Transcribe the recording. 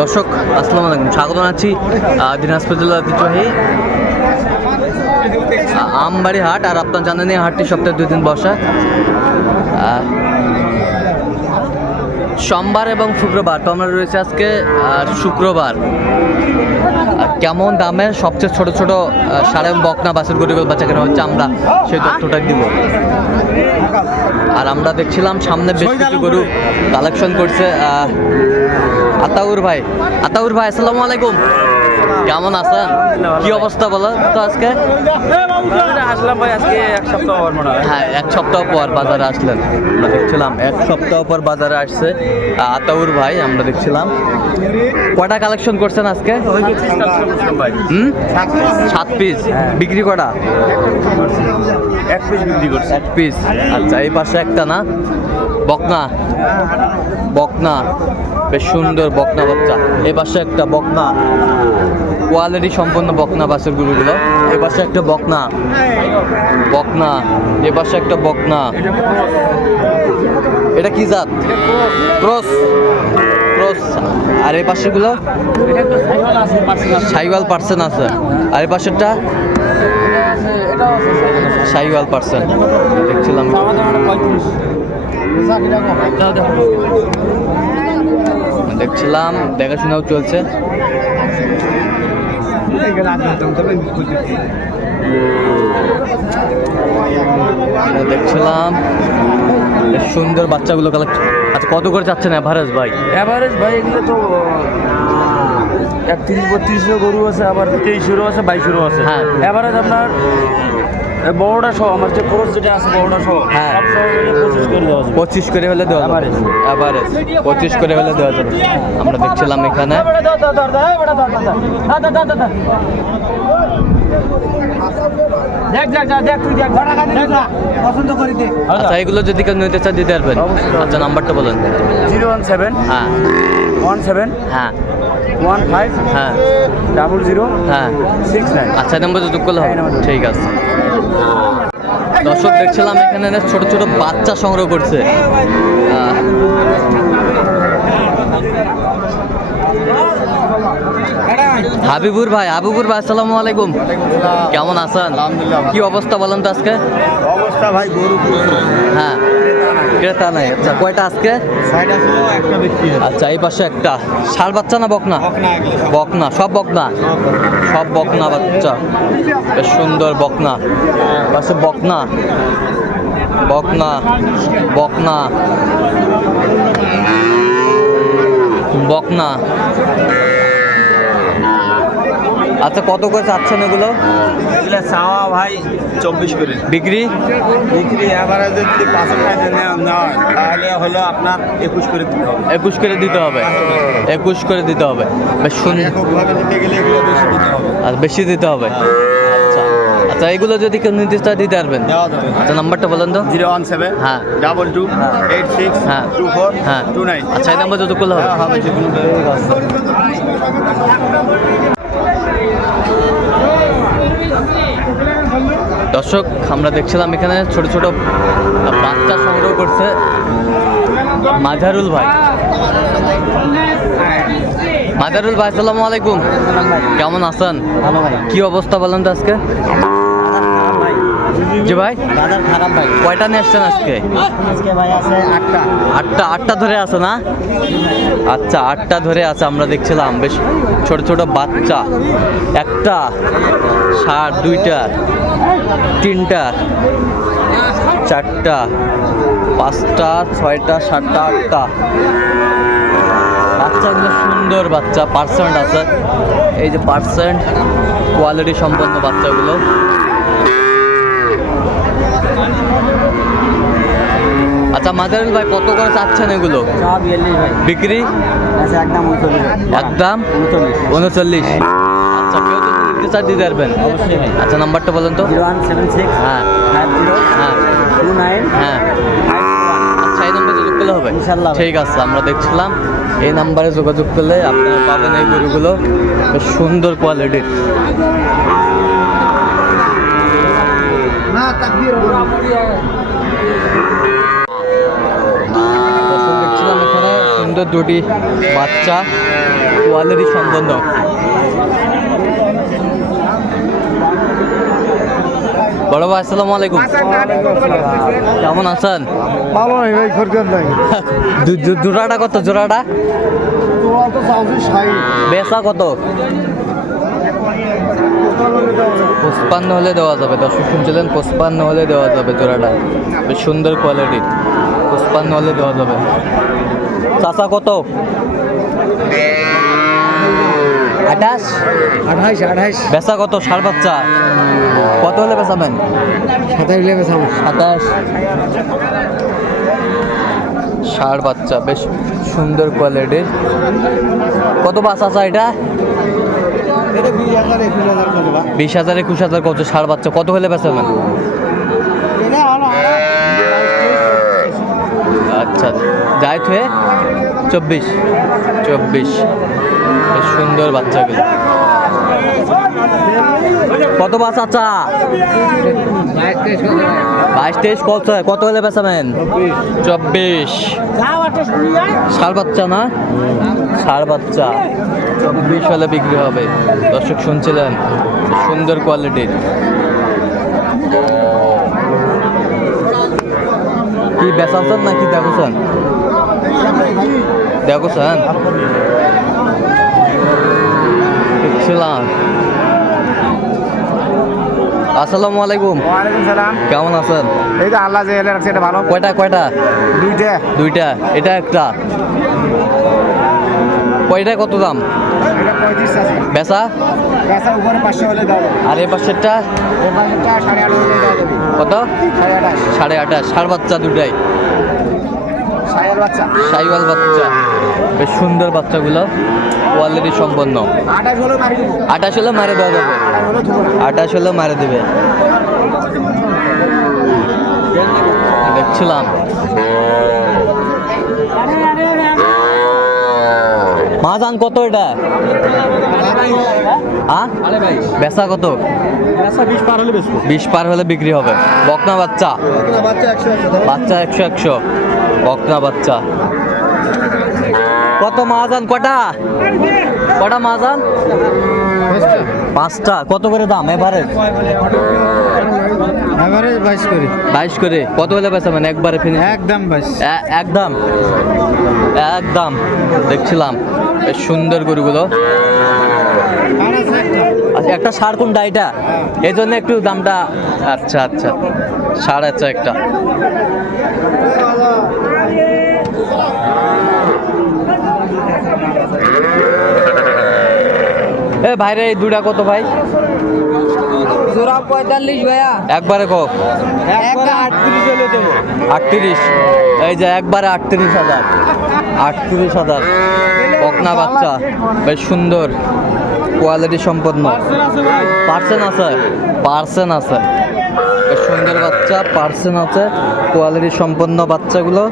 দর্শক, আসসালামু আলাইকুম। স্বাগত জানাচ্ছি দিনাজপুর জেলার ঐতিহ্যবাহী আমবাড়ি হাট আর আপনার জানেন হাটটি সপ্তাহে দুই দিন বসা। সোমবার এবং শুক্রবার। তো আমরা রয়েছে আজকে শুক্রবার। কেমন দামে সবচেয়ে ছোট ছোট সাড়ে বকনা বাসের গরিবের বাচ্চা কেনা হচ্ছে আমরা সেই তথ্যটা দিব। আর আমরা দেখছিলাম সামনে বেশ কিছু গরু কালেকশন করছে আতাউর ভাই। আতাউর ভাই আসসালামু আলাইকুম। কেমন আছেন? কি অবস্থা বলো তো আজকে? আসলাম ভাই আজকে এক সপ্তাহ হওয়ার মনে হয় হ্যাঁ এক সপ্তাহ পর বাজারে আসলেন। আমরা দেখছিলাম এক সপ্তাহ পর বাজারে আসছে আতাউর ভাই আমরা দেখছিলাম। কটা কালেকশন করছেন আজকে? হুম? সাত পিস বিক্রি কটা? এক পিস বিক্রি করছে। এক পিস আচ্ছা এই পাশে একটা না? বকনা। বকনা। বেশ সুন্দর বকনা বাচ্চা। এই পাশে একটা বকনা। কোয়ালিটি সম্পন্ন বকনা বাসের গুরুগুলো। এই পাশে একটা বকনা। বকনা। এ পাশে একটা বকনা। এটা কি জাত? ক্রস। ক্রস। আর এই পাশেগুলো? সাইওয়াল পার্সেন আছে। আর এই পাশেরটা? সাইওয়াল পার্সেন্ট দেখছিলাম। দেখছিলাম, দেখাশোনাও চলছে। দেখছিলাম সুন্দর বাচ্চাগুলো কালেক্ট আচ্ছা কত করে চাচ্ছেন অ্যাভারেজ ভাই? এভারেজ ভাই, এগুলো তো একত্রিশ বত্রিশেরও গরু আছে আবার তেইশেরও আছে বাইশেরও আছে। হ্যাঁ। এভারেজ আপনার বড়টা সহ আমার যে খরচ যেটা আছে বড়টা সহ হ্যাঁ। পঁচিশ করে দেওয়া যাবে। পঁচিশ করে হলে দেওয়া যাবে। অ্যাভারেজ পঁচিশ করে হলে দেওয়া যাবে। আমরা দেখছিলাম এখানে। দেখ দেখ দেখ দেখ তুই দেখ পছন্দ করি দে। আচ্ছা এগুলো যদি কেউ নিতে চান দিতে পারবেন। আচ্ছা নাম্বারটা বলেন। জিরো ওয়ান সেভেন হ্যাঁ। ওয়ান সেভেন হ্যাঁ। ওয়ান ফাইভ হ্যাঁ। ডাবল জিরো হ্যাঁ। Six nine. আচ্ছা নাম্বার যোগ করলে হবে। ঠিক আছে। দর্শক দেখছিলাম এখানে না ছোট ছোট বাচ্চা সংগ্রহ করছে। হাবিবুর ভাই হাবিবুর ভাই আসসালামু আলাইকুম। কেমন আছেন? কি অবস্থা বলেন তো আজকে? অবস্থা ভাই গরু হ্যাঁ। ক্রেতা নাই। আচ্ছা কয়টা আজকে? আচ্ছা এই পাশে একটা। ষাড় বাচ্চা না বকনা? বকনা? সব বকনা। সব বকনা বাচ্চা। বেশ সুন্দর বকনা। পাশে বকনা। বকনা বকনা। বকনা। আচ্ছা কত করে চাচ্ছেন এগুলো? এগুলা চাওয়া ভাই চব্বিশ করে। বিক্রি? বিক্রি এবারে যদি পাঁচশো টাকা নেওয়া হয় তাহলে হলো আপনার একুশ করে দিতে হবে। একুশ করে দিতে হবে। একুশ করে দিতে হবে। দিতে হবে। আর বেশি দিতে হবে। আচ্ছা। আচ্ছা এগুলো যদি কেউ নির্দিষ্ট দিতে পারবেন। আচ্ছা নাম্বারটা বলেন তো। জিরো ওয়ান সেভেন হ্যাঁ। ডাবল টু এইট সিক্স হ্যাঁ। টু ফোর হ্যাঁ। Two nine. আচ্ছা এই নাম্বার যত করলে হবে হবে যে কোনো দর্শক আমরা দেখছিলাম এখানে ছোট ছোট বাচ্চা সংগ্রহ করছে মাজারুল ভাই। মাজারুল ভাই আসসালামু আলাইকুম। কেমন আছেন? ভালো ভাই। কি অবস্থা বলেন তো আজকে? জি ভাই। বাজার খারাপ ভাই। কয়টা নিয়ে আসছেন আজকে? আজকে ভাই আছে আটটা। আটটা আটটা ধরে আছে না? আচ্ছা আটটা ধরে আছে আমরা দেখছিলাম। বেশ ছোট ছোট বাচ্চা। একটা ষাট দুইটা তিনটা চারটা পাঁচটা ছয়টা সাতটা আটটা। বাচ্চাগুলো সুন্দর বাচ্চা পার্সেন্ট আছে। এই যে পার্সেন্ট কোয়ালিটি সম্পন্ন বাচ্চাগুলো। আচ্ছা মাদারুল ভাই কত করে চাচ্ছেন এগুলো? বিক্রি? আচ্ছা একদম উনচল্লিশ একদম? উনচল্লিশ। আচ্ছা কেউ চায় দিতে পারবেন? আচ্ছা নাম্বারটা বলেন তো। হ্যাঁ। হ্যাঁ। হ্যাঁ। আচ্ছা এই নাম্বারে যোগাযোগ করলে হবে। ঠিক আছে আমরা দেখছিলাম। এই নাম্বারে যোগাযোগ করলে আপনারা পাবেন এই গরুগুলো। সুন্দর কোয়ালিটির দেখছিলাম এখানে সুন্দর দুটি বাচ্চা কোয়ালিটি সম্পন্ন বড় ভাই আসসালামু আলাইকুম। কেমন আছেন? ভালো নাই ভাই খরচার নাই। জোড়াটা কত? জোড়াটা? বেচা কত? পঁচপান্ন হলে দেওয়া যাবে দর্শক শুনছিলেন পঁচপান্ন হলে দেওয়া যাবে জোড়াটা। বেশ সুন্দর কোয়ালিটির পঁচপান্ন হলে দেওয়া যাবে। চাচা কত? আঠাশ? আঠাইশ আঠাইশ বেচা কত? সার বাচ্চা? কত হলে বেচাবেন সাতাইশ লেবে সামনে সাতাশ। ষাড় বাচ্চা বেশ সুন্দর কোয়ালিটির কত বাস আছে এটা? বিশ হাজার একুশ হাজার কত? সার বাচ্চা কত হলে বেচাবেন আচ্ছা যাই থুয়ে চব্বিশ। চব্বিশ। বেশ সুন্দর বাচ্চাগুলো কত বাস আচ্ছা বাইশ তেইশ কত? কত হলে বেচাবেন চব্বিশ। সার বাচ্চা না? ষাড় বাচ্চা। চব্বিশ হলে বিক্রি হবে। দর্শক শুনছিলেন? সুন্দর কোয়ালিটির কি বেচাচ্ছেন নাকি দেখো দেখছেন? দেখছেন? দেখছিলাম। আসসালামু আলাইকুম। ওয়ালাইকুম সালাম। কেমন আছেন? এই তো আল্লাহ যে এলে রাখছে এটা ভালো? কয়টা কয়টা? দুইটা। দুইটা। এটা একটা। কয়টা কত দাম? বেচা? আর এই পাশেরটা সাড়ে কত? সাড়ে আঠাশ। সাড়ে আঠাশ। ষাট বাচ্চা দুটাই। সাড়ে বাচ্চা। সাইওয়াল বাচ্চা। বেশ সুন্দর বাচ্চাগুলো। কোয়ালিটি সম্পন্ন। আঠাশ হলে মারি দেবো। আঠাশ হলে মারে দেওয়া যাবে। আঠাশ হলে মারে দেবে। দেখছিলাম। মাজান কত এটা? হ্যাঁ বেচা কত? বিশ পার হলে বিক্রি হবে। বকনা বাচ্চা। বাচ্চা একশো একশো। বকনা বাচ্চা। কত মাজান কটা? কটা মাজান পাঁচটা। কত করে দাম এবারে এবারে বাইশ করি। বাইশ করে। কত হলে বেচাবেন একবারে ফিনিশ একদম বাইশ। একদম? একদম। দেখছিলাম। বেশ সুন্দর গরুগুলো। আচ্ছা একটা সার কোনটা এটা? এই জন্য একটু দামটা আচ্ছা আচ্ছা। সার আচ্ছা একটা। এ ভাইরে এই দুটা কত ভাই? জোড়া পঁয়তাল্লিশ ভাইয়া। একবারে কো। একটা আটত্রিশ হলে দেবো। আটত্রিশ। এই যে একবারে আটত্রিশ হাজার। আটত্রিশ হাজার। বকনা বাচ্চা। বেশ সুন্দর। কোয়ালিটি সম্পন্ন। পার্সেন আছে? পার্সেন আছে। সুন্দর বাচ্চা। পার্সেন আছে। কোয়ালিটি সম্পন্ন বাচ্চাগুলো।